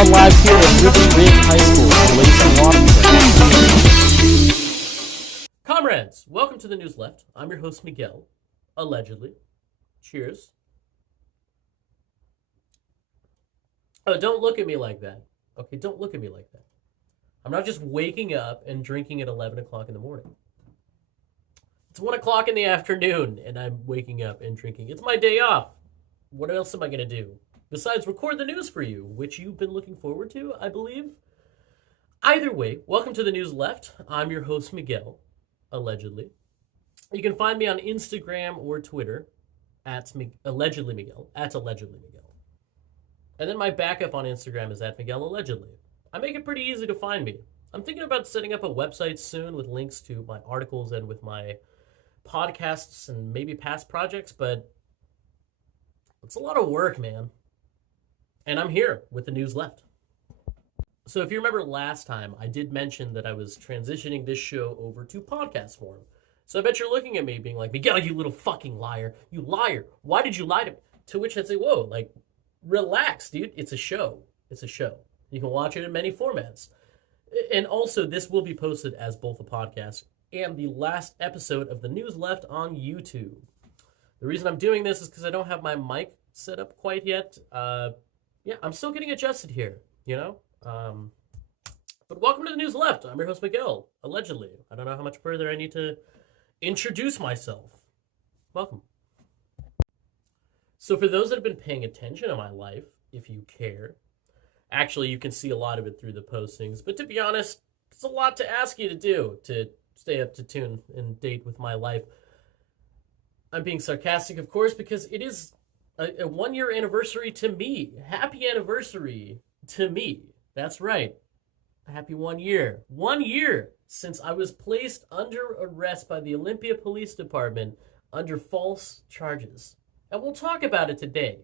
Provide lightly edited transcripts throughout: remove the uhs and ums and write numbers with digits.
now live here at Ruby Ridge High School in Lacey, Washington. Comrades, welcome to the News Left. I'm your host, Miguel, allegedly. Cheers. Oh, don't look at me like that. Okay, don't look at me like that. I'm not just waking up and drinking at 11 o'clock in the morning. It's 1 o'clock in the afternoon, and I'm waking up and drinking. It's my day off. What else am I going to do? Besides record the news for you, which you've been looking forward to, I believe. Either way, welcome to the News Left. I'm your host, Miguel, allegedly. You can find me on Instagram or Twitter at allegedly Miguel, And then my backup on Instagram is at Miguel Allegedly. I make it pretty easy to find me. I'm thinking about setting up a website soon with links to my articles and with my podcasts and maybe past projects, but it's a lot of work, man. And I'm here with the News Left. So if you remember last time, I did mention that I was transitioning this show over to podcast form. So I bet you're looking at me being like, Miguel, you little fucking liar. You liar. Why did you lie to me? To which I'd say, whoa, like, relax, dude. It's a show. It's a show. You can watch it in many formats. And also, this will be posted as both a podcast and the last episode of the News Left on YouTube. The reason I'm doing this is because I don't have my mic set up quite yet. Yeah, I'm still getting adjusted here, you know? But welcome to the News Left. I'm your host, Miguel, allegedly. I don't know how much further I need to introduce myself. Welcome. So for those that have been paying attention to my life, if you care, actually you can see a lot of it through the postings, but to be honest, it's a lot to ask you to do to stay up to tune and date with my life. I'm being sarcastic, of course, because it is a 1 year anniversary to me. Happy anniversary to me. That's right. Happy 1 year. 1 year since I was placed under arrest by the Olympia Police Department under false charges. And we'll talk about it today.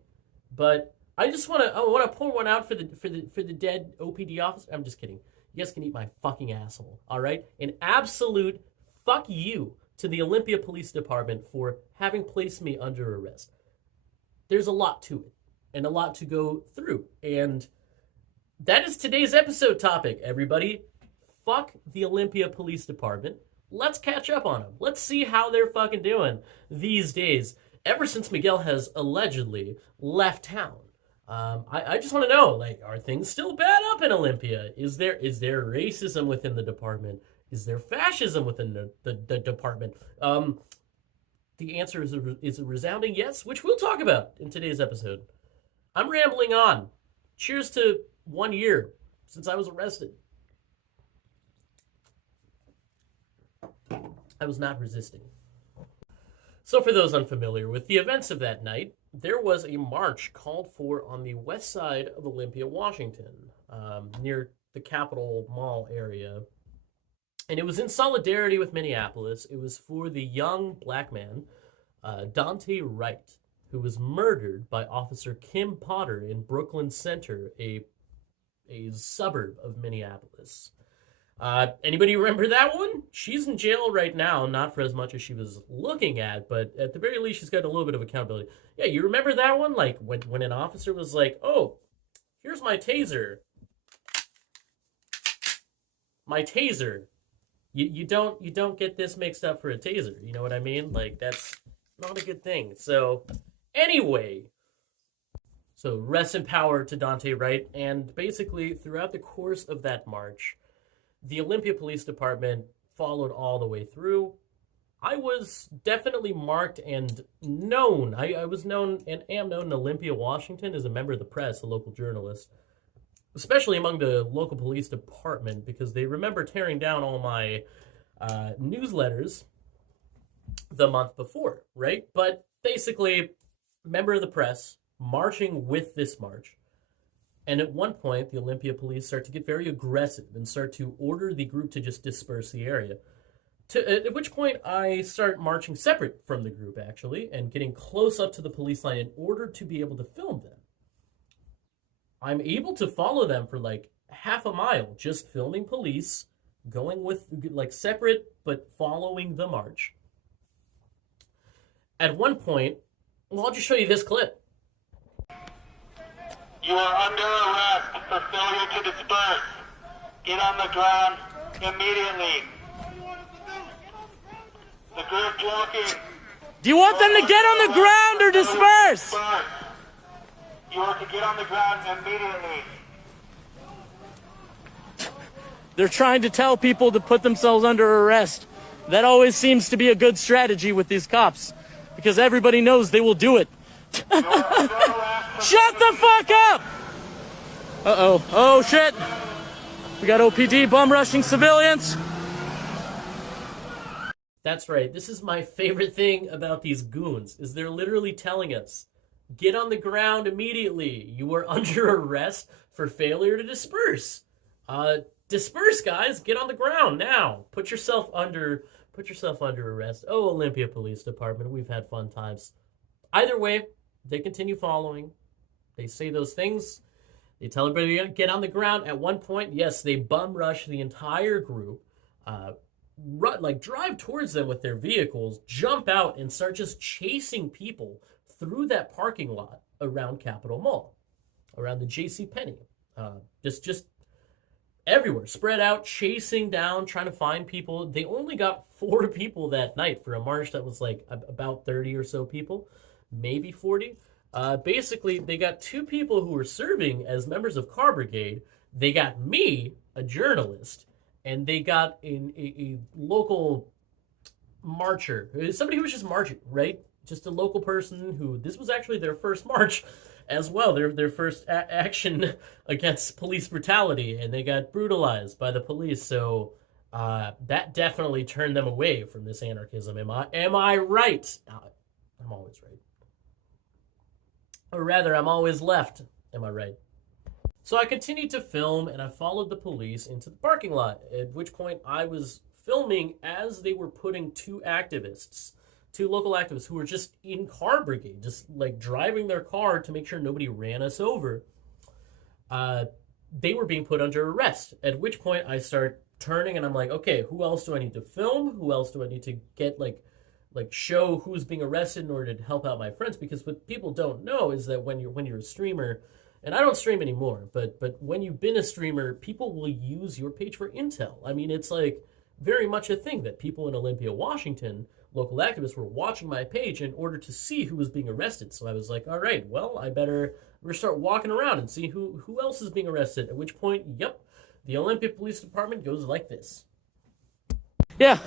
But I want to pour one out for the dead OPD officer. I'm just kidding. You guys can eat my fucking asshole, all right? An absolute fuck you to the Olympia Police Department for having placed me under arrest. There's a lot to it and a lot to go through. And that is today's episode topic, everybody. Fuck the Olympia Police Department. Let's catch up on them. Let's see how they're fucking doing these days, ever since Miguel has allegedly left town. I just want to know, like, are things still bad up in Olympia? Is there racism within the department? Is there fascism within the department? The answer is a resounding yes, which we'll talk about in today's episode. I'm rambling on. Cheers to 1 year since I was arrested. I was not resisting. So for those unfamiliar with the events of that night, there was a march called for on the west side of Olympia, Washington, near the Capitol Mall area. And it was in solidarity with Minneapolis. It was for the young black man, Dante Wright, who was murdered by Officer Kim Potter in Brooklyn Center, a suburb of Minneapolis. Anybody remember that one? She's in jail right now, not for as much as she was looking at, but at the very least, she's got a little bit of accountability. Yeah, you remember that one? Like, when an officer was like, oh, here's my taser. My taser. You don't get this mixed up for a taser. You know what I mean? Like, that's not a good thing. So, anyway. So, rest in power to Dante Wright. And basically, throughout the course of that march, the Olympia Police Department followed all the way through. I was definitely marked and known. I was known and am known in Olympia, Washington as a member of the press, a local journalist, especially among the local police department, because they remember tearing down all my newsletters the month before, right? But basically, member of the press, marching with this march. And at one point, the Olympia police start to get very aggressive and start to order the group to just disperse the area. At which point, I start marching separate from the group, actually, and getting close up to the police line in order to be able to film them. I'm able to follow them for like half a mile, just filming police, going with like separate, but following the march. At one point, well, I'll just show you this clip. You are under arrest for failure to disperse. Get on the ground immediately. The group walking. Do you want them to get on the ground or disperse? You are to get on the ground immediately. They're trying to tell people to put themselves under arrest. That always seems to be a good strategy with these cops, because everybody knows they will do it. Shut the fuck up! Uh-oh. Oh, shit. We got OPD bum rushing civilians. That's right. This is my favorite thing about these goons, is they're literally telling us, get on the ground immediately. You are under arrest for failure to disperse. Disperse, guys. Get on the ground now. Put yourself under arrest. Oh, Olympia Police Department. We've had fun times. Either way, they continue following. They say those things. They tell everybody to get on the ground. At one point, yes, they bum rush the entire group. Drive towards them with their vehicles, jump out, and start just chasing people through that parking lot around Capitol Mall, around the JCPenney. Just everywhere, spread out, chasing down, trying to find people. They only got 4 people that night for a march that was like about 30 or so people, maybe 40. Basically, they got 2 people who were serving as members of Car Brigade. They got me, a journalist, and they got a local marcher, somebody who was just marching, right? Just a local person who, this was actually their first march as well, their first action against police brutality, and they got brutalized by the police. So that definitely turned them away from this anarchism. Am I right? I'm always right. Or rather, I'm always left. Am I right? So I continued to film, and I followed the police into the parking lot, at which point I was filming as they were putting 2 local activists who were just in Car Brigade, just like driving their car to make sure nobody ran us over. They were being put under arrest, at which point I start turning and I'm like, okay, who else do I need to film? Who else do I need to get like show who's being arrested in order to help out my friends? Because what people don't know is that when you're a streamer, and I don't stream anymore, but when you've been a streamer, people will use your page for intel. I mean, it's like very much a thing that people in Olympia, Washington, local activists were watching my page in order to see who was being arrested. So I was like, all right, well, we're start walking around and see who else is being arrested. At which point, yep, the Olympia Police Department goes like this. Yeah.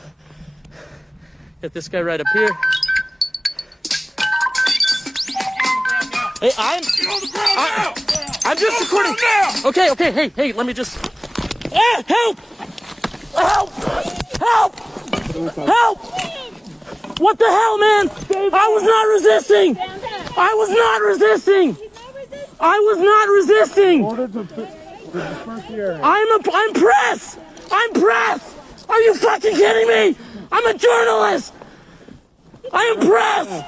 Get this guy right up here. Hey, I'm just recording. Okay, hey, let me just. Help! What the hell, man? I was not resisting. I'm press. Are you fucking kidding me? I'm a journalist. I am press.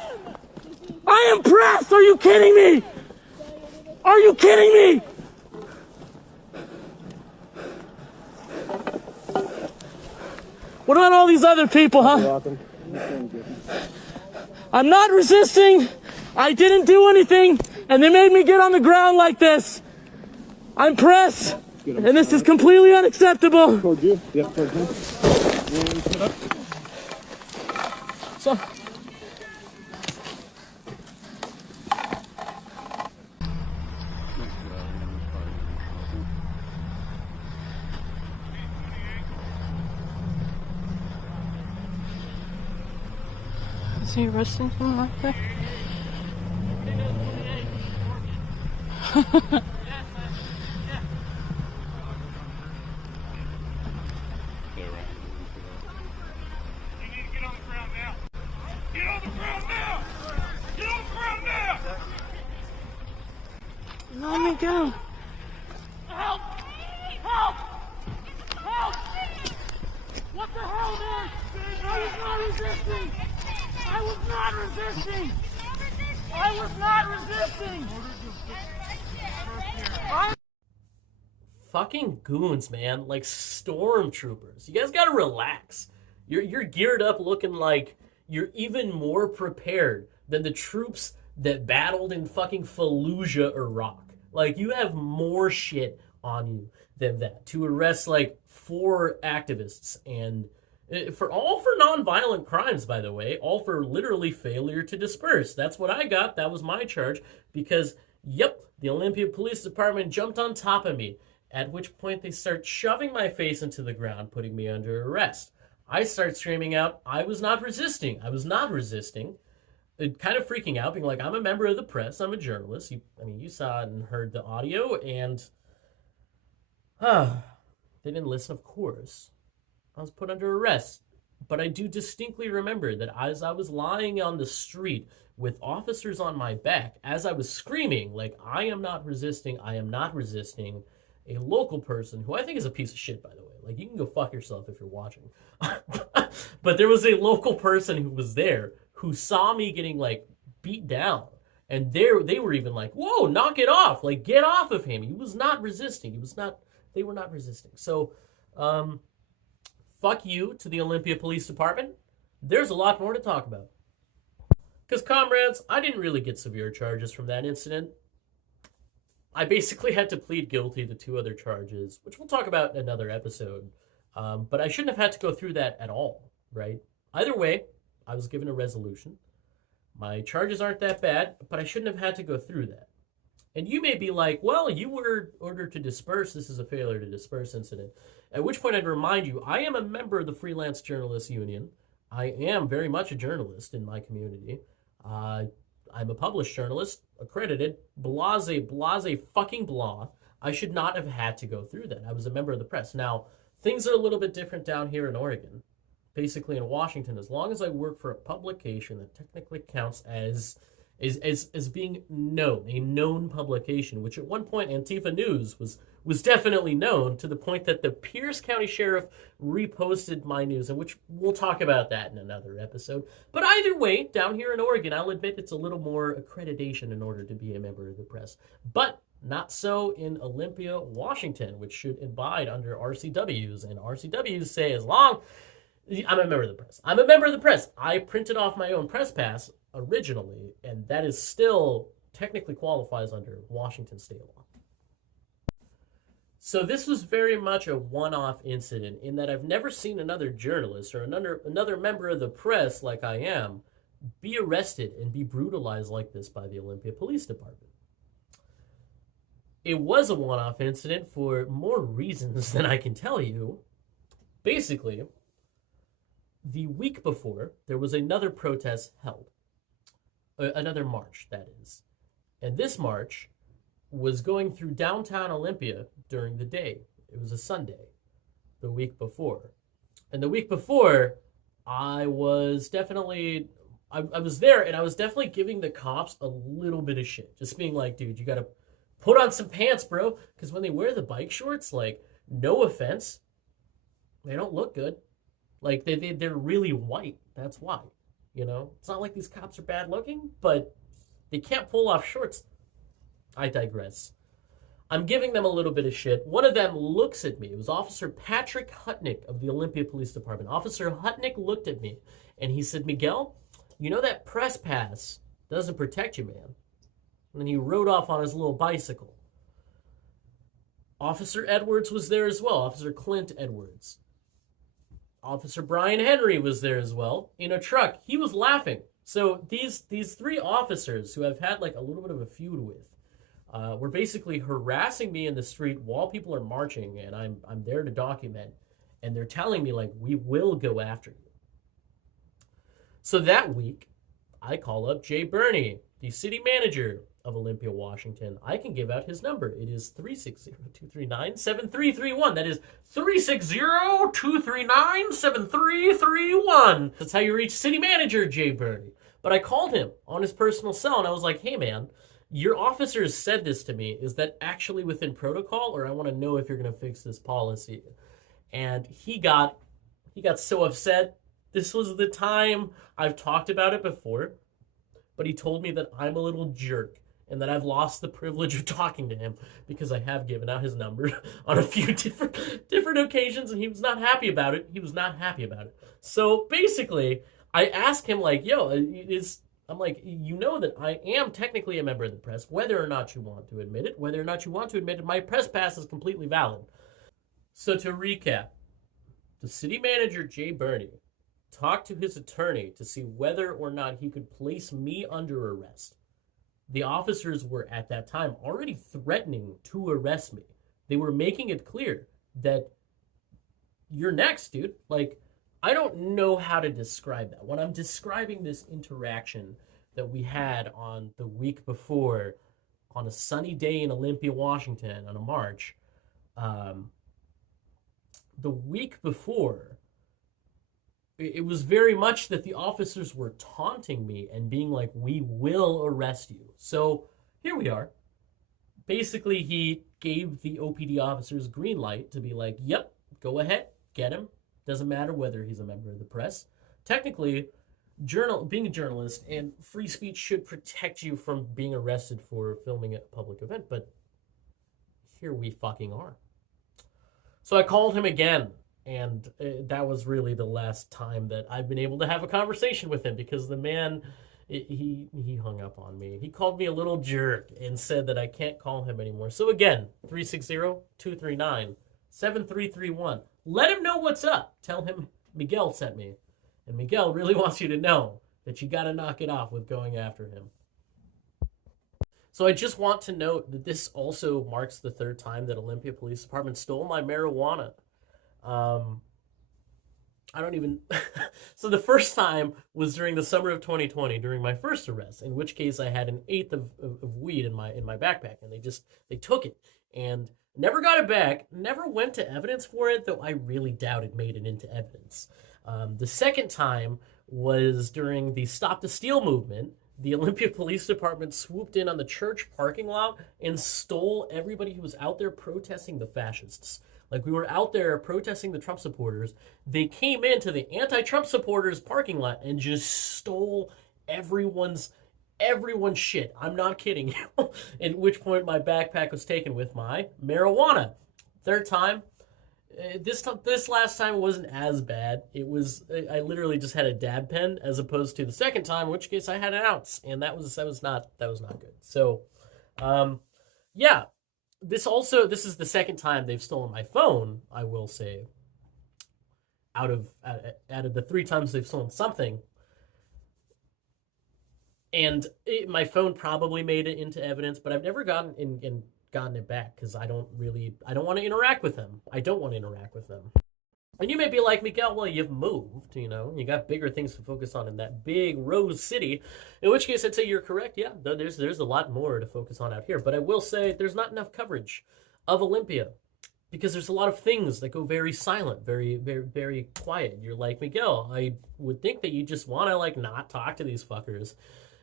Are you kidding me? What about all these other people, huh? I'm not resisting. I didn't do anything, and they made me get on the ground like this. I'm press, and this is completely unacceptable. So. Is he arresting someone like that? Let me go. Help! What the hell, man? I was not resisting! Fucking goons, man. Like stormtroopers. You guys gotta relax. You're geared up looking like you're even more prepared than the troops that battled in fucking Fallujah, Iraq. Like, you have more shit on you than that to arrest like 4 activists, and for non-violent crimes, by the way, all for literally failure to disperse. That's what I got. That was my charge because, yep, the Olympia Police Department jumped on top of me, at which point they start shoving my face into the ground, putting me under arrest. I start screaming out, I was not resisting, kind of freaking out, being like, I'm a member of the press, I'm a journalist. You saw and heard the audio, and they didn't listen, of course. I was put under arrest. But I do distinctly remember that as I was lying on the street with officers on my back, as I was screaming, like, I am not resisting, a local person, who I think is a piece of shit, by the way. Like, you can go fuck yourself if you're watching. But there was a local person who was there who saw me getting, like, beat down. And they were even like, whoa, knock it off. Like, get off of him. He was not resisting. They were not resisting. So, fuck you to the Olympia Police Department. There's a lot more to talk about. Because, comrades, I didn't really get severe charges from that incident. I basically had to plead guilty to 2 other charges, which we'll talk about in another episode. But I shouldn't have had to go through that at all, right? Either way, I was given a resolution. My charges aren't that bad, but I shouldn't have had to go through that. And you may be like, well, you were ordered to disperse. This is a failure to disperse incident. At which point I'd remind you, I am a member of the Freelance Journalists Union. I am very much a journalist in my community. I'm a published journalist, accredited, blase fucking blah. I should not have had to go through that. I was a member of the press. Now, things are a little bit different down here in Oregon. Basically in Washington, as long as I work for a publication that technically counts as being known, a known publication, which at one point Antifa News was definitely known, to the point that the Pierce County Sheriff reposted my news, and which we'll talk about that in another episode. But either way, down here in Oregon, I'll admit it's a little more accreditation in order to be a member of the press. But not so in Olympia, Washington, which should abide under RCWs, and RCWs say as long... I'm a member of the press. I'm a member of the press. I printed off my own press pass originally, and that is still technically qualifies under Washington state law. So this was very much a one-off incident in that I've never seen another journalist or another member of the press like I am be arrested and be brutalized like this by the Olympia Police Department. It was a one-off incident for more reasons than I can tell you. Basically, the week before, there was another protest held. Another march, that is. And this march was going through downtown Olympia during the day. It was a Sunday, the week before. And the week before, I was definitely... I was there, and I was definitely giving the cops a little bit of shit. Just being like, dude, you gotta put on some pants, bro. Because when they wear the bike shorts, like, no offense, they don't look good. Like, they're really white. That's why, you know? It's not like these cops are bad looking, but they can't pull off shorts. I digress. I'm giving them a little bit of shit. One of them looks at me. It was Officer Patrick Hutnick of the Olympia Police Department. Officer Hutnick looked at me, and he said, Miguel, you know that press pass doesn't protect you, man. And then he rode off on his little bicycle. Officer Edwards was there as well. Officer Clint Edwards. Officer Brian Henry was there as well, in a truck. He was laughing. So these 3 officers who I've had like a little bit of a feud with were basically harassing me in the street while people are marching, and I'm there to document, and they're telling me, like, we will go after you. So that week, I call up Jay Burney, the city manager of Olympia, Washington. I can give out his number. It is 360-239-7331. That is 360-239-7331. That's how you reach City Manager Jay Burney. But I called him on his personal cell, and I was like, hey, man, your officers said this to me. Is that actually within protocol, or I want to know if you're going to fix this policy? And he got so upset. This was the time, I've talked about it before, but he told me that I'm a little jerk and that I've lost the privilege of talking to him because I have given out his number on a few different occasions, and he was not happy about it. So basically, I asked him, like, yo, I'm like, you know that I am technically a member of the press, whether or not you want to admit it. Whether or not you want to admit it, my press pass is completely valid. So to recap, the city manager, Jay Burney, talked to his attorney to see whether or not he could place me under arrest. The officers were at that time already threatening to arrest me. They were making it clear that you're next, dude. Like, I don't know how to describe that. When I'm describing this interaction that we had on the week before, on a sunny day in Olympia, Washington, on a march, the week before, it was very much that the officers were taunting me and being like, we will arrest you. So here we are. Basically, he gave the OPD officers green light to be like, yep, go ahead, get him. Doesn't matter whether he's a member of the press. Technically, being a journalist and free speech should protect you from being arrested for filming a public event, but here we fucking are. So I called him again, and that was really the last time that I've been able to have a conversation with him, because the man, he hung up on me. He called me a little jerk and said that I can't call him anymore. So again, 360-239-7331. Let him know what's up. Tell him Miguel sent me. And Miguel really wants you to know that you got to knock it off with going after him. So I just want to note that this also marks the third time that Olympia Police Department stole my marijuana. I don't even... So the first time was during the summer of 2020, during my first arrest, in which case I had an eighth of weed in my backpack, and they took it and never got it back, never went to evidence for it, though I really doubt it made it into evidence. The second time was during the Stop the Steal movement. The Olympia Police Department swooped in on the church parking lot and stole everybody who was out there protesting the fascists. Like, we were out there protesting the Trump supporters. They came into the anti-Trump supporters parking lot and just stole everyone's shit. I'm not kidding you. At which point my backpack was taken with my marijuana. Third time. This last time wasn't as bad. It was, I literally just had a dab pen, as opposed to the second time, in which case I had an ounce, and that was not good. So, yeah, this is the second time they've stolen my phone, I will say. Out of the 3 times they've stolen something, and my phone probably made it into evidence, but I've never gotten it back, because I don't want to interact with them. I don't want to interact with them. And you may be like, Miguel, well, you've moved, you got bigger things to focus on in that big Rose City, in which case I'd say you're correct. Yeah, there's a lot more to focus on out here, but I will say there's not enough coverage of Olympia, because there's a lot of things that go very silent, very, very, very quiet. You're like, Miguel, I would think that you just want to, not talk to these fuckers.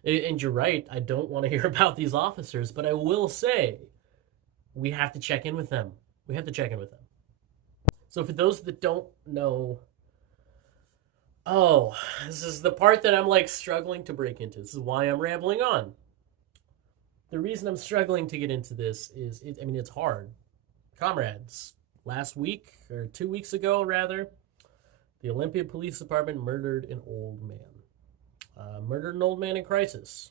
And you're right, I don't want to hear about these officers, but I will say, we have to check in with them. So for those that don't know, this is the part that I'm struggling to break into. This is why I'm rambling on. The reason I'm struggling to get into this is, it's hard. Comrades, last week, or 2 weeks ago rather, the Olympia Police Department murdered an old man. Murdered an old man in crisis.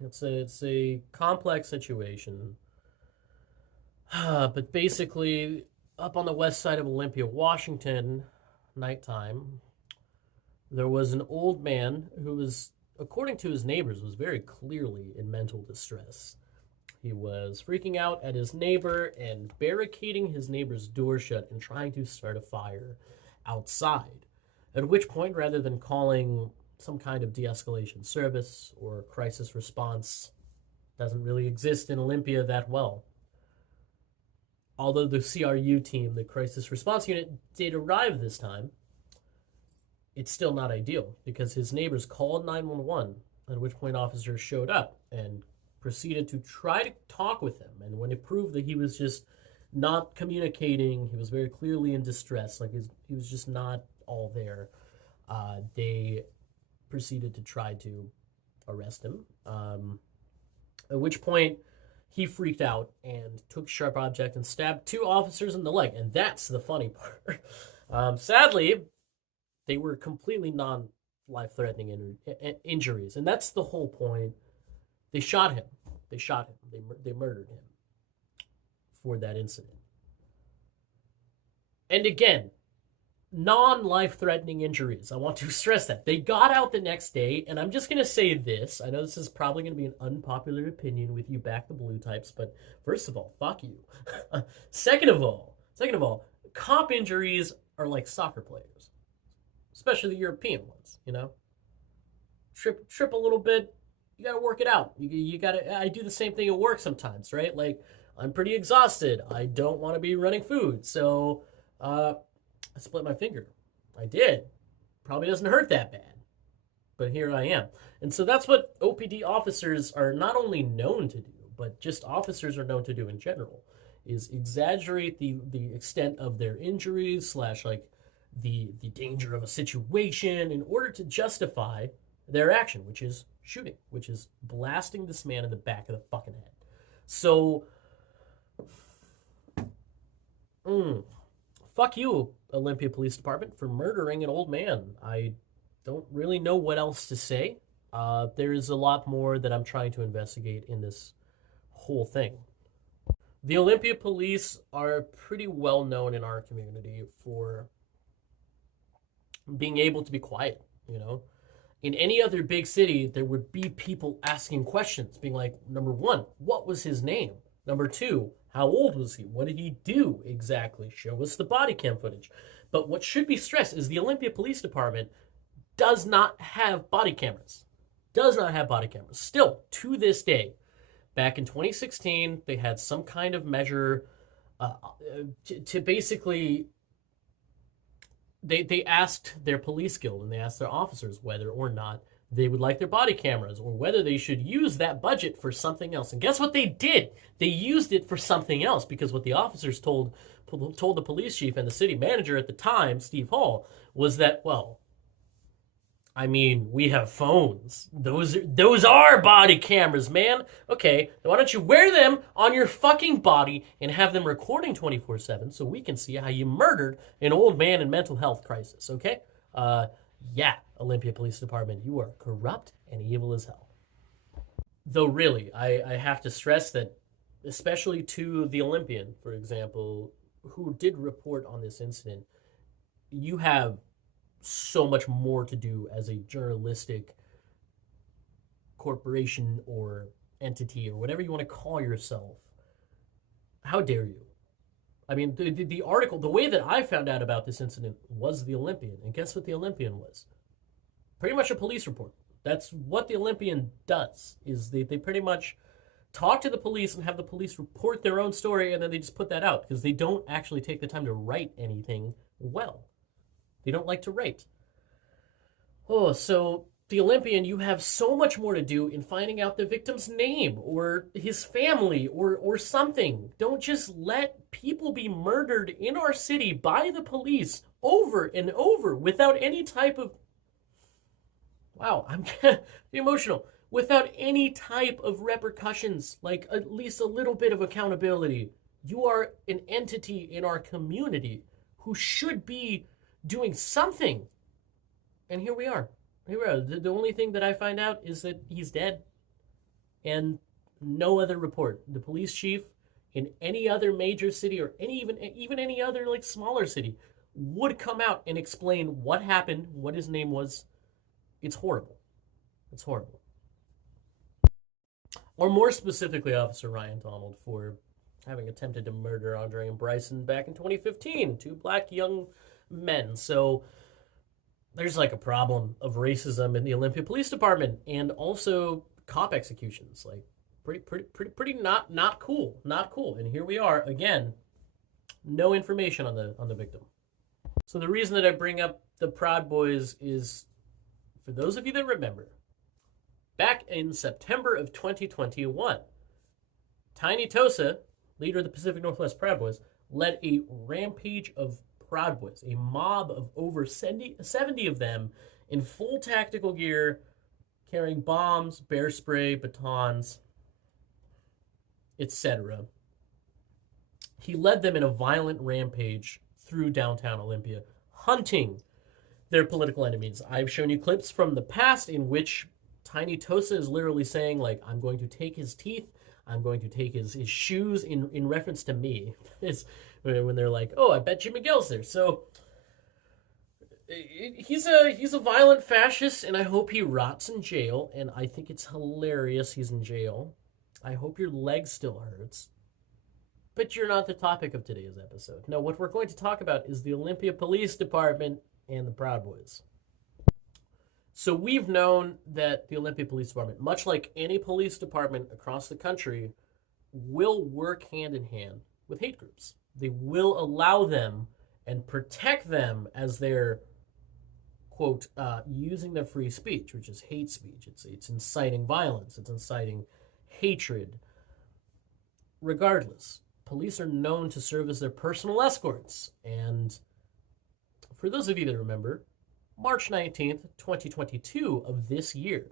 It's a complex situation. But basically, up on the west side of Olympia, Washington, nighttime, there was an old man who was, according to his neighbors, was very clearly in mental distress. He was freaking out at his neighbor and barricading his neighbor's door shut and trying to start a fire outside. At which point, rather than calling some kind of de-escalation service or crisis response, doesn't really exist in Olympia that well. Although the CRU team, the Crisis Response Unit, did arrive this time, it's still not ideal, because his neighbors called 911, at which point officers showed up and proceeded to try to talk with him. And when it proved that he was just not communicating, he was very clearly in distress, he was just not all there, they proceeded to try to arrest him. At which point, he freaked out and took a sharp object and stabbed 2 officers in the leg. And that's the funny part. Sadly, they were completely life-threatening injuries, and that's the whole point. They shot him. They shot him. They murdered him for that incident. And again, non-life-threatening injuries. I want to stress that. They got out the next day, and I'm just going to say this. I know this is probably going to be an unpopular opinion with you back the blue types, but first of all, fuck you. Second of all, cop injuries are like soccer players, especially the European ones, you know? Trip a little bit, you got to work it out. You got to, I do the same thing at work sometimes, right? Like, I'm pretty exhausted. I don't want to be running food, so, I split my finger. I did. Probably doesn't hurt that bad. But here I am. And so that's what OPD officers are not only known to do, but just officers are known to do in general, is exaggerate the extent of their injuries / like the danger of a situation in order to justify their action, which is shooting, which is blasting this man in the back of the fucking head. So, fuck you, Olympia Police Department, for murdering an old man. I don't really know what else to say. There's a lot more that I'm trying to investigate in this whole thing. The Olympia Police are pretty well known in our community for being able to be quiet, you know? In any other big city, there would be people asking questions, being like, number one, what was his name? Number two, how old was he? What did he do exactly? Show us the body cam footage. But what should be stressed is the Olympia Police Department does not have body cameras. Does not have body cameras. Still, to this day, back in 2016, they had some kind of measure to basically... They asked their police guild and they asked their officers whether or not they would like their body cameras or whether they should use that budget for something else. And guess what they did? They used it for something else, because what the officers told the police chief and the city manager at the time, Steve Hall, was that, well, I mean, we have phones. Those are body cameras, man. Okay, then why don't you wear them on your fucking body and have them recording 24/7 so we can see how you murdered an old man in mental health crisis, okay? Yeah, Olympia Police Department, you are corrupt and evil as hell. Though really, I have to stress that, especially to the Olympian, for example, who did report on this incident, you have so much more to do as a journalistic corporation or entity or whatever you want to call yourself. How dare you? I mean, the article, the way that I found out about this incident was the Olympian. And guess what the Olympian was? Pretty much a police report. That's what the Olympian does, is they pretty much talk to the police and have the police report their own story, and then they just put that out because they don't actually take the time to write anything well. They don't like to write. Oh, so the Olympian, you have so much more to do in finding out the victim's name or his family or something. Don't just let people be murdered in our city by the police over and over without any type of... Wow, I'm emotional. Without any type of repercussions, like at least a little bit of accountability. You are an entity in our community who should be doing something. And here we are. The only thing that I find out is that he's dead. And no other report. The police chief in any other major city or even any other like smaller city would come out and explain what happened, what his name was. It's horrible. It's horrible. Or more specifically, Officer Ryan Donald for having attempted to murder Andre and Bryson back in 2015, 2 black young men. So there's like a problem of racism in the Olympia Police Department, and also cop executions. Like pretty not cool. And here we are again, no information on the victim. So the reason that I bring up the Proud Boys is, for those of you that remember, back in September of 2021, Tiny Tosa, leader of the Pacific Northwest Proud Boys, led a rampage of Proud Boys, a mob of over 70 of them in full tactical gear, carrying bombs, bear spray, batons, etc. He led them in a violent rampage through downtown Olympia, hunting They're political enemies. I've shown you clips from the past in which Tiny Tosa is literally saying, like, I'm going to take his teeth, I'm going to take his shoes in reference to me. It's when they're like, oh, I bet Jim Miguel's there. So he's a violent fascist, and I hope he rots in jail, and I think it's hilarious he's in jail. I hope your leg still hurts. But you're not the topic of today's episode. No, what we're going to talk about is the Olympia Police Department and the Proud Boys. So we've known that the Olympia Police Department, much like any police department across the country, will work hand in hand with hate groups. They will allow them and protect them as they're, quote, using their free speech, which is hate speech. It's inciting violence. It's inciting hatred. Regardless, police are known to serve as their personal escorts. And for those of you that remember, March 19th, 2022 of this year,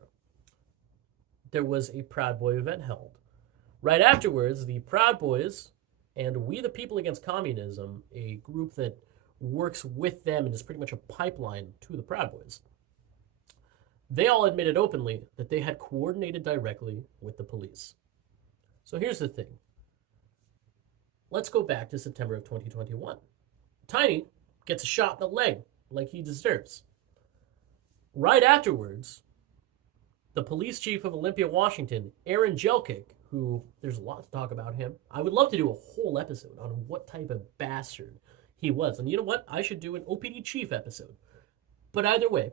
there was a Proud Boy event held. Right afterwards, the Proud Boys and We the People Against Communism, a group that works with them and is pretty much a pipeline to the Proud Boys, they all admitted openly that they had coordinated directly with the police. So here's the thing. Let's go back to September of 2021. Tiny gets a shot in the leg like he deserves. Right afterwards, the police chief of Olympia, Washington, Aaron Jelkic, who there's a lot to talk about him. I would love to do a whole episode on what type of bastard he was. And you know what? I should do an OPD chief episode. But either way,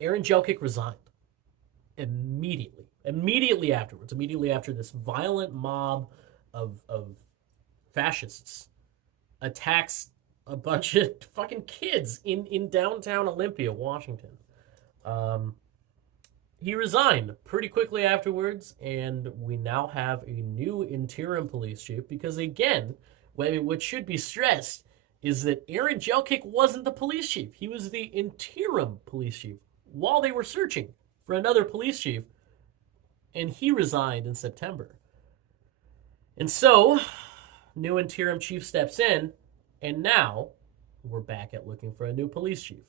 Aaron Jelkic resigned immediately. Immediately afterwards. Immediately after this violent mob of fascists attacks a bunch of fucking kids in downtown Olympia, Washington. He resigned pretty quickly afterwards, and we now have a new interim police chief because, again, what should be stressed is that Aaron Jelkic wasn't the police chief. He was the interim police chief while they were searching for another police chief, and he resigned in September. And so, new interim chief steps in, and now we're back at looking for a new police chief.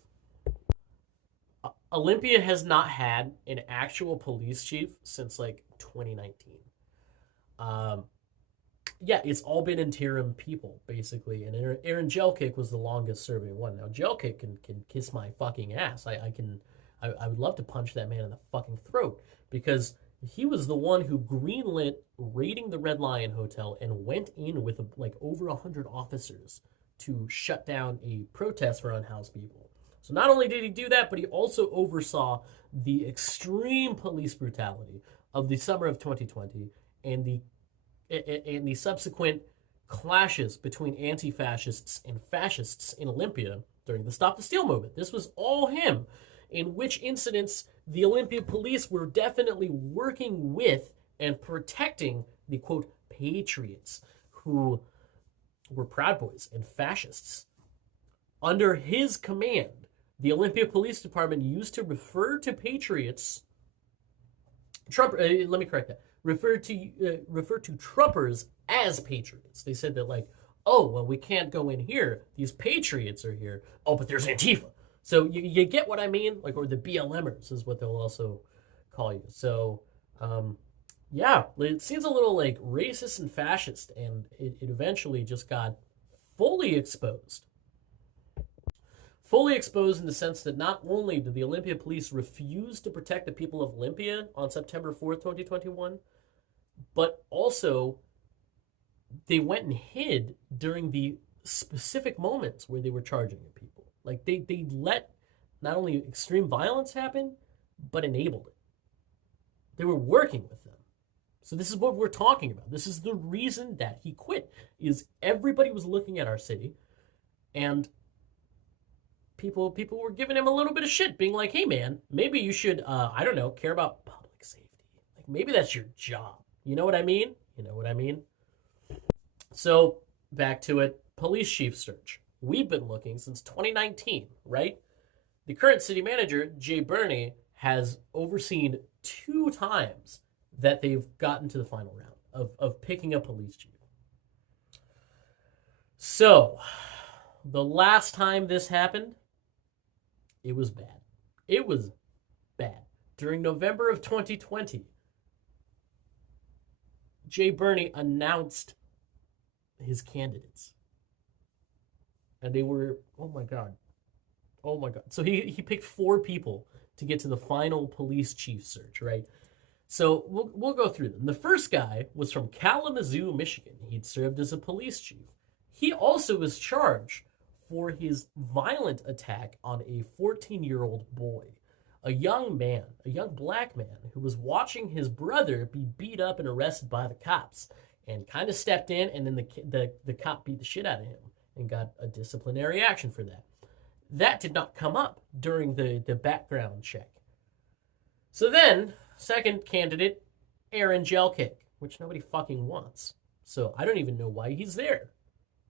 Olympia has not had an actual police chief since like 2019. Yeah, it's all been interim people, basically. And Aaron Jelkic was the longest serving one. Now, Jelkic can kiss my fucking ass. I would love to punch that man in the fucking throat because he was the one who greenlit raiding the Red Lion Hotel and went in with like over 100 officers to shut down a protest for unhoused people. So not only did he do that, but he also oversaw the extreme police brutality of the summer of 2020 and the subsequent clashes between anti-fascists and fascists in Olympia during the Stop the Steal movement. This was all him, in which incidents the Olympia police were definitely working with and protecting the, quote, patriots who were Proud Boys and fascists. Under his command, the Olympia Police Department used to refer to patriots, let me correct that, refer to Trumpers as patriots. They said that, like, oh, well, we can't go in here. These patriots are here. Oh, but there's Antifa. So you get what I mean? Like, or the BLMers is what they'll also call you. So, yeah, it seems a little like racist and fascist, and it eventually just got fully exposed. Fully exposed in the sense that not only did the Olympia police refuse to protect the people of Olympia on September 4th, 2021, but also they went and hid during the specific moments where they were charging at people. Like, they let not only extreme violence happen, but enabled it. They were working with them. So this is what we're talking about. This is the reason that he quit, is everybody was looking at our city, and people were giving him a little bit of shit, being like, hey, man, maybe you should, I don't know, care about public safety. Like, maybe that's your job. You know what I mean? You know what I mean? So, back to it. Police chief search. We've been looking since 2019, right? The current city manager, Jay Burney, has overseen 2 times that they've gotten to the final round of picking a police chief. So, the last time this happened, It was bad. It was bad. During November of 2020, Jay Burney announced his candidates. And they were, oh my God. Oh my God. So he picked 4 people to get to the final police chief search, right? So we'll go through them. The first guy was from Kalamazoo, Michigan. He'd served as a police chief. He also was charged for his violent attack on a 14-year-old boy, a young man, a young black man who was watching his brother be beat up and arrested by the cops, and kind of stepped in, and then the cop beat the shit out of him and got a disciplinary action for that. That did not come up during the background check. So then, second candidate, Aaron Jelkick, which nobody fucking wants. So I don't even know why he's there.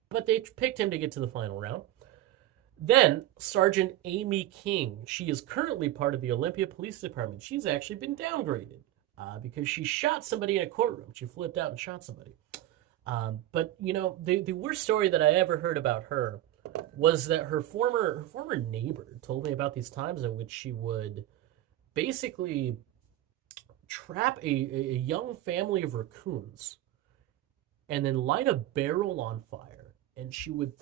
But they picked him to get to the final round. Then, Sergeant Amy King. She is currently part of the Olympia Police Department. She's actually been downgraded because she shot somebody in a courtroom. She flipped out and shot somebody. But, you know, the worst story that I ever heard about her was that her former neighbor told me about these times in which she would basically trap a young family of raccoons and then light a barrel on fire. And she would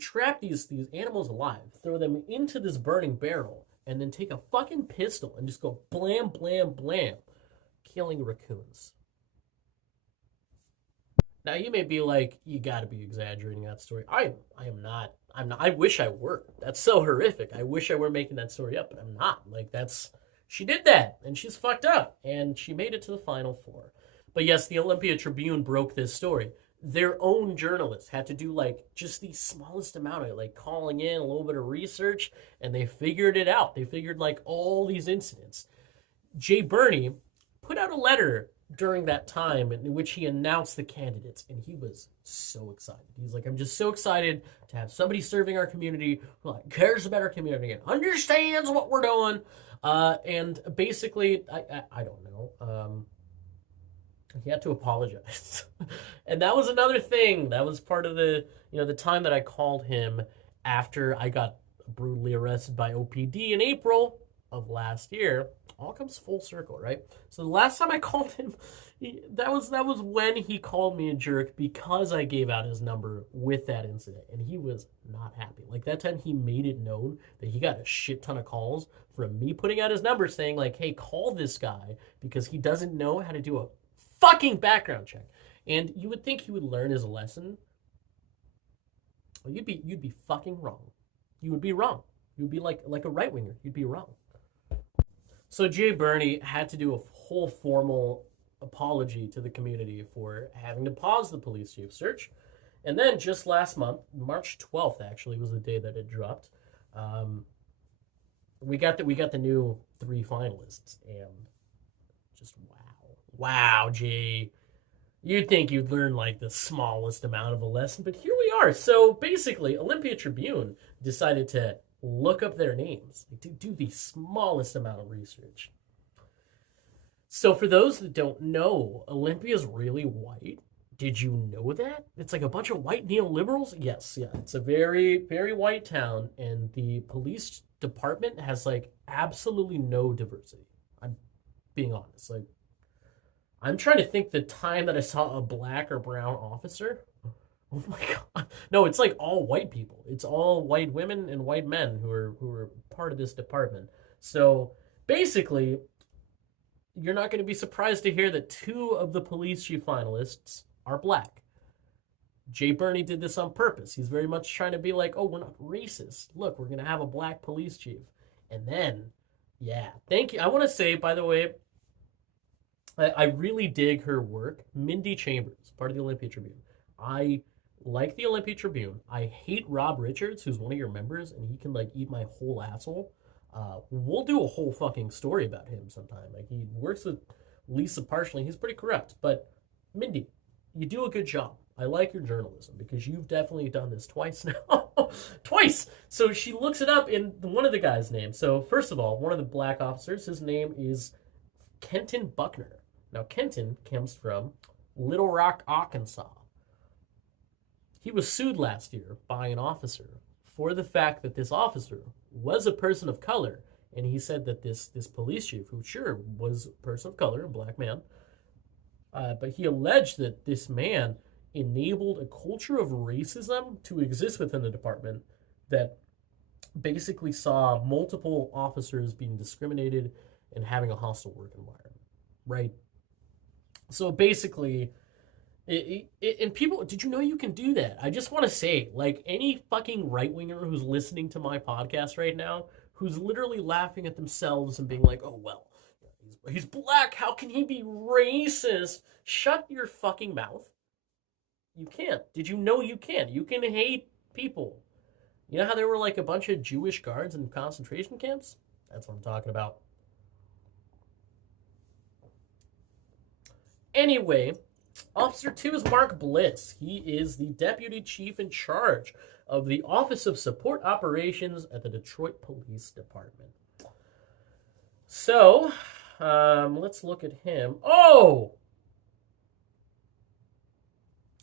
trap these animals alive, throw them into this burning barrel, and then take a fucking pistol and just go blam, blam, blam, killing raccoons. Now, you may be like, you gotta be exaggerating that story. I am not. I wish I were. That's so horrific. I wish I were making that story up, but I'm not. Like, she did that, and she's fucked up, and she made it to the Final Four. But yes, the Olympia Tribune broke this story. Their own journalists had to do, like, just the smallest amount of it, like, calling in a little bit of research, and they figured it out. They figured, like, all these incidents. Jay Burney put out a letter during that time in which he announced the candidates, and he was so excited. He's like, I'm just so excited to have somebody serving our community who, like, cares about our community and understands what we're doing. And basically, I don't know. He had to apologize. And that was another thing. That was part of the time that I called him after I got brutally arrested by OPD in April of last year. All comes full circle, right? So the last time I called him, that was when he called me a jerk because I gave out his number with that incident, and he was not happy. Like, that time he made it known that he got a shit ton of calls from me putting out his number saying, like, hey, call this guy because he doesn't know how to do a fucking background check. And you would think he would learn his lesson. Well, you'd be fucking wrong. You would be wrong. You would be like a right winger. You'd be wrong. So Jay Burney had to do a whole formal apology to the community for having to pause the police chief search. And then just last month, March 12th actually was the day that it dropped. We got the new 3 finalists, and just wow, Jay. You'd think you'd learn like the smallest amount of a lesson, but here we are. So basically, Olympia Tribune decided to look up their names, do the smallest amount of research. So for those that don't know, Olympia's really white. Did you know that? It's like a bunch of white neoliberals? Yes, yeah. It's a very, very white town, and the police department has like absolutely no diversity. I'm being honest. Like, I'm trying to think the time that I saw a black or brown officer. Oh my God. No, it's like all white people. It's all white women and white men who are part of this department. So basically, you're not going to be surprised to hear that 2 of the police chief finalists are black. Jay Burney did this on purpose. He's very much trying to be like, oh, we're not racist. Look, we're going to have a black police chief. And then, yeah, thank you. I want to say, by the way, I really dig her work. Mindy Chambers, part of the Olympia Tribune. I like the Olympia Tribune. I hate Rob Richards, who's one of your members, and he can, like, eat my whole asshole. We'll do a whole fucking story about him sometime. Like, he works with Lisa partially. He's pretty corrupt. But, Mindy, you do a good job. I like your journalism because you've definitely done this twice now. Twice! So she looks it up in one of the guys' names. So, first of all, one of the black officers, his name is Kenton Buckner. Now, Kenton comes from Little Rock, Arkansas. He was sued last year by an officer for the fact that this officer was a person of color. And he said that this police chief, who sure was a person of color, a black man, but he alleged that this man enabled a culture of racism to exist within the department that basically saw multiple officers being discriminated and having a hostile work environment, right? So basically, and people, did you know you can do that? I just want to say, like, any fucking right-winger who's listening to my podcast right now, who's literally laughing at themselves and being like, oh, well, he's black, how can he be racist? Shut your fucking mouth. You can't. Did you know you can? You can hate people. You know how there were like a bunch of Jewish guards in concentration camps? That's what I'm talking about. Anyway, Officer 2 is Mark Bliss. He is the deputy chief in charge of the Office of Support Operations at the Detroit Police Department. So, let's look at him. Oh!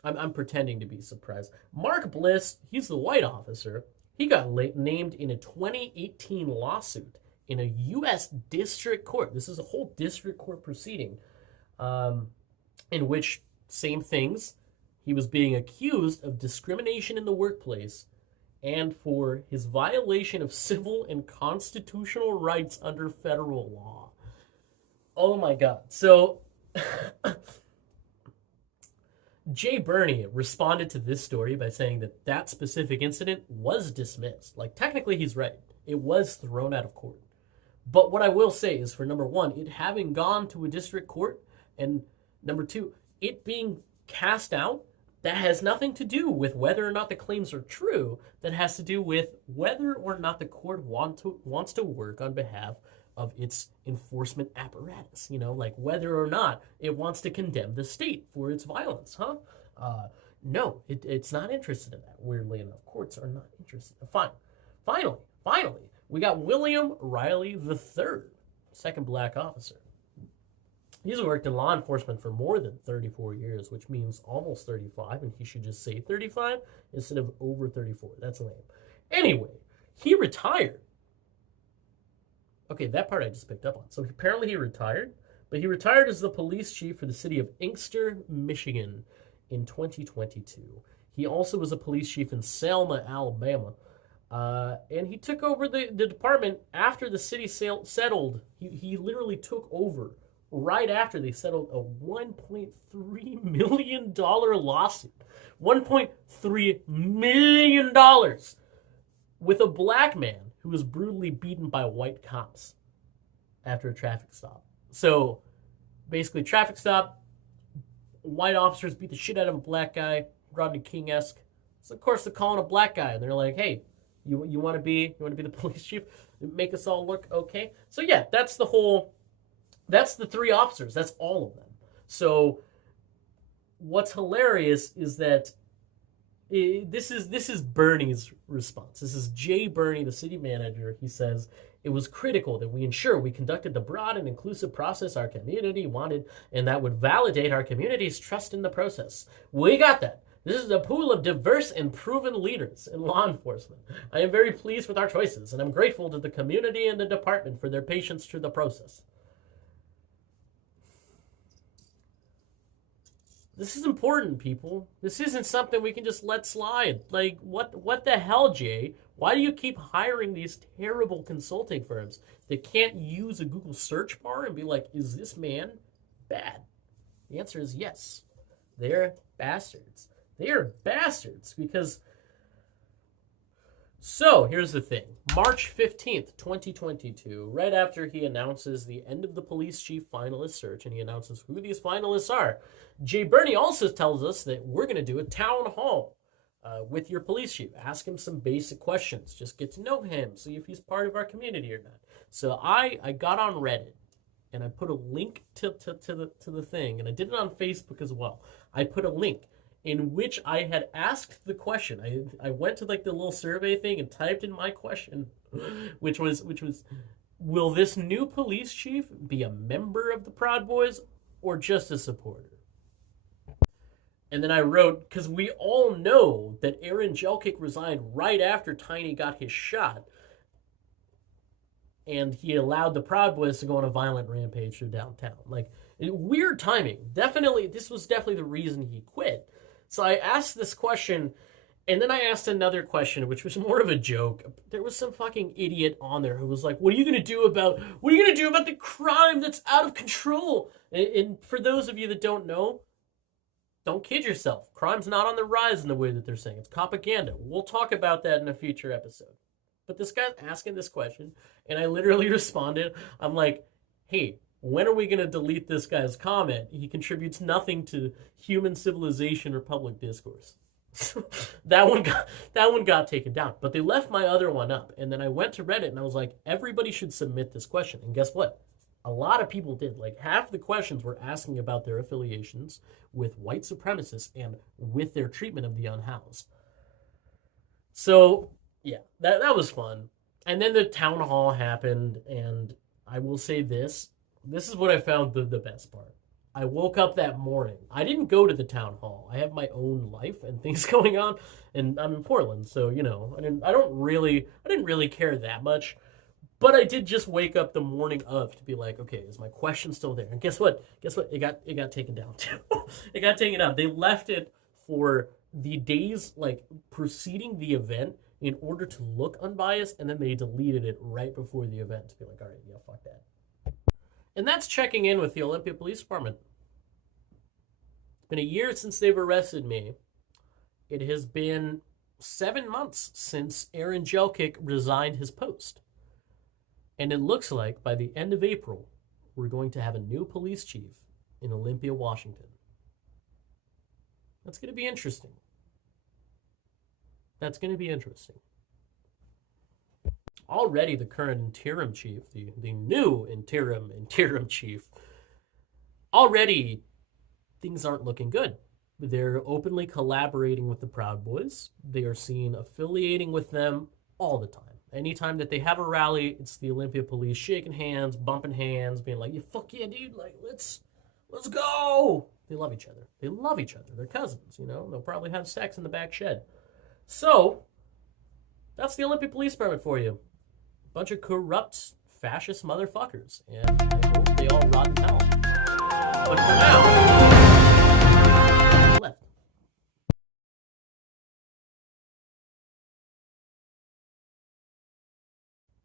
I'm pretending to be surprised. Mark Bliss, he's the white officer. He got named in a 2018 lawsuit in a U.S. district court. This is a whole district court proceeding in which, same things, he was being accused of discrimination in the workplace and for his violation of civil and constitutional rights under federal law. Oh my God. So... Jay Burney responded to this story by saying that that specific incident was dismissed. Like, technically, he's right. It was thrown out of court. But what I will say is, for number one, it having gone to a district court, and number two, it being cast out, that has nothing to do with whether or not the claims are true. That has to do with whether or not the court wants to work on behalf of its enforcement apparatus, you know, like whether or not it wants to condemn the state for its violence, huh? No, it's not interested in that, weirdly enough. Courts are not interested. Fine. Finally, we got William Riley III, second black officer. He's worked in law enforcement for more than 34 years, which means almost 35, and he should just say 35 instead of over 34. That's lame. Anyway, he retired. Okay, that part I just picked up on. So apparently he retired, but he retired as the police chief for the city of Inkster, Michigan in 2022. He also was a police chief in Selma, Alabama. And he took over the department after the city settled. He literally took over right after they settled a $1.3 million lawsuit. $1.3 million with a black man who was brutally beaten by white cops after a traffic stop. So, basically, traffic stop, white officers beat the shit out of a black guy, Rodney King-esque. So, of course, they're calling a black guy, and they're like, hey, you want to be the police chief? Make us all look okay? So, yeah, that's the three officers. That's all of them. So, what's hilarious is that this is Burney's response. This is Jay Burney, the city manager. He says, it was critical that we ensure we conducted the broad and inclusive process our community wanted and that would validate our community's trust in the process. We got that. This is a pool of diverse and proven leaders in law enforcement. I am very pleased with our choices, and I'm grateful to the community and the department for their patience through the process. This is important, people. This isn't something we can just let slide. Like, what the hell, Jay? Why do you keep hiring these terrible consulting firms that can't use a Google search bar and be like, is this man bad? The answer is yes. They're bastards. They are bastards because... So, here's the thing. March 15th, 2022, right after he announces the end of the police chief finalist search and he announces who these finalists are, Jay Burney also tells us that we're going to do a town hall with your police chief. Ask him some basic questions. Just get to know him. See if he's part of our community or not. So I got on Reddit and I put a link to the thing, and I did it on Facebook as well. I put a link in which I had asked the question. I went to like the little survey thing and typed in my question, which was, will this new police chief be a member of the Proud Boys or just a supporter? And then I wrote, because we all know that Aaron Jelkic resigned right after Tiny got his shot. and he allowed the Proud Boys to go on a violent rampage through downtown. Like, weird timing. Definitely, this was definitely the reason he quit. So I asked this question, and then I asked another question, which was more of a joke. There was some fucking idiot on there who was like, what are you going to do about the crime that's out of control? And for those of you that don't know, don't kid yourself. Crime's not on the rise in the way that they're saying. It's propaganda. We'll talk about that in a future episode. But this guy's asking this question, and I literally responded. I'm like, hey, when are we going to delete this guy's comment? He contributes nothing to human civilization or public discourse. that one got taken down. But they left my other one up. And then I went to Reddit, and I was like, everybody should submit this question. And guess what? A lot of people did. Like, half the questions were asking about their affiliations with white supremacists and with their treatment of the unhoused. So, yeah, that was fun. And then the town hall happened, and I will say this. This is what I found the best part. I woke up that morning. I didn't go to the town hall. I have my own life and things going on, and I'm in Portland, so, you know, I didn't really care that much. But I did just wake up the morning of to be like, okay, is my question still there? And guess what? It got taken down too. It got taken down. They left it for the days like preceding the event in order to look unbiased, and then they deleted it right before the event to be like, all right, yeah, fuck that. And that's checking in with the Olympia Police Department. It's been a year since they've arrested me. It has been 7 months since Aaron Jelkic resigned his post. And it looks like by the end of April, we're going to have a new police chief in Olympia, Washington. That's going to be interesting. Already the current interim chief, the new interim chief, already things aren't looking good. They're openly collaborating with the Proud Boys. They are seen affiliating with them all the time. Anytime that they have a rally, it's the Olympia Police shaking hands, bumping hands, being like, "Yeah, fuck yeah, dude! Like, let's go!" They love each other. They're cousins, you know. They'll probably have sex in the back shed. So that's the Olympia Police Department for you. Bunch of corrupt, fascist motherfuckers, and I hope they all rot in hell. But for now, left.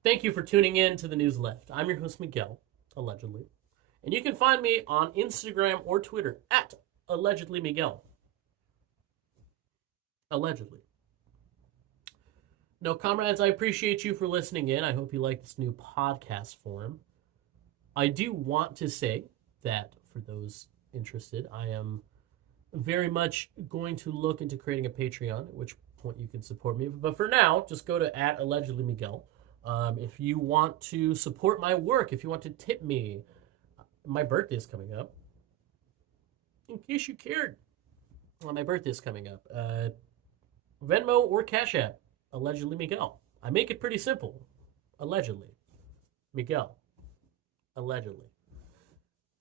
Thank you for tuning in to the News Left. I'm your host, Miguel, allegedly. And you can find me on Instagram or Twitter at allegedlymiguel. Allegedly. No, comrades, I appreciate you for listening in. I hope you like this new podcast form. I do want to say that for those interested, I am very much going to look into creating a Patreon, at which point you can support me. But for now, just go to at allegedlymiguel. If you want to support my work, if you want to tip me, my birthday is coming up. In case you cared, my birthday is coming up. Venmo or Cash App, allegedly Miguel. I make it pretty simple. Allegedly. Miguel. Allegedly.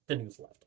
The News Left.